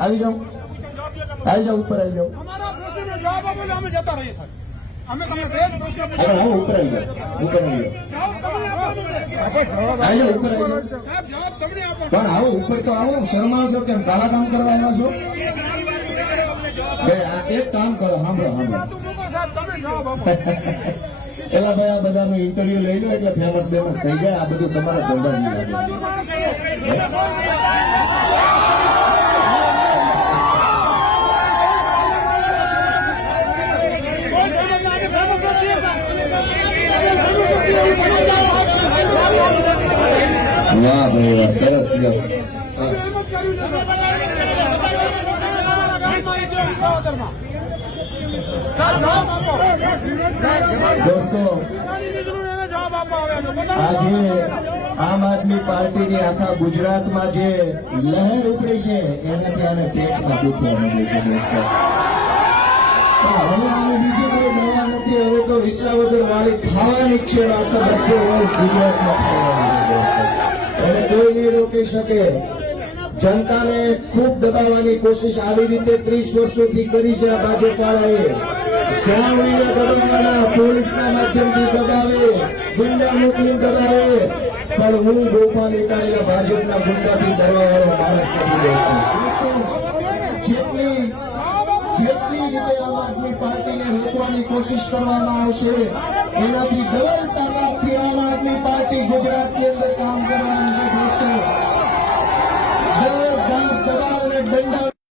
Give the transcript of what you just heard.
આવી જાઓ, ઉપર આવી જાઓ. हमारा प्रश्न में जवाब आपो એટલે અમે જતા રહીએ સાહેબ. અમે તમને બે જ પ્રશ્ન આગળ આવો, ઉપર આવી જાઓ, ઉપર આવી જાઓ. આવી જાઓ, ઉપર આવી જાઓ. સાહેબ જવાબ તમને આપો. પણ આવો ઉપર તો આવો. શરમાવો છો કેમ? કાળા કામ કરવા આવ્યા છો? બે આ એક કામ કરો, સાંભળો સાંભળો. તું મૂકો સાહેબ તમે જવાબ આપો. પેલા ભાઈ આ બધાનું ઇન્ટરવ્યુ લઈ લો એટલે ફેમસ બેમસ થઈ જાય. આ બધું તમારા ધંધા નહીં લાગે. વાહ ભાઈ વાહ, સરસ લ્યો. દોસ્તો, આજે આમ આદમી પાર્ટીની આખા ગુજરાતમાં જે લહેર ઉપડી છે એનાથી આને પેટમાં દુખવા માંડ્યું છે દોસ્તો. હવે આને બીજી કોઈ દવા નથી. હવે તો વિસાવદર વાળી ખાવાની છે આખા બધે ગુજરાતમાં ખાવાની. એને કોઈ નહીં રોકી શકે. જનતાને ખૂબ દબાવવાની કોશિશ આવી રીતે 30 વર્ષોથી કરી છે આ ભાજપવાળાએ. જ્યાં ઉડીને દબાવવાના, પોલીસના માધ્યમથી દબાવે, ગુંડા મોકલીને દબાવે. પણ હું ગોપાલ ઇટાલિયા ભાજપના ગુંડાથી ડરવા વાળો માણસ નથી દોસ્તો. જેટલી રીતે આમ આદમી પાર્ટીને રોકવાની કોશિશ કરવામાં આવશે એનાથી ડબલ તાકાતથી આમ આદમી પાર્ટી ગુજરાતની અંદર કામ કરવાની છે.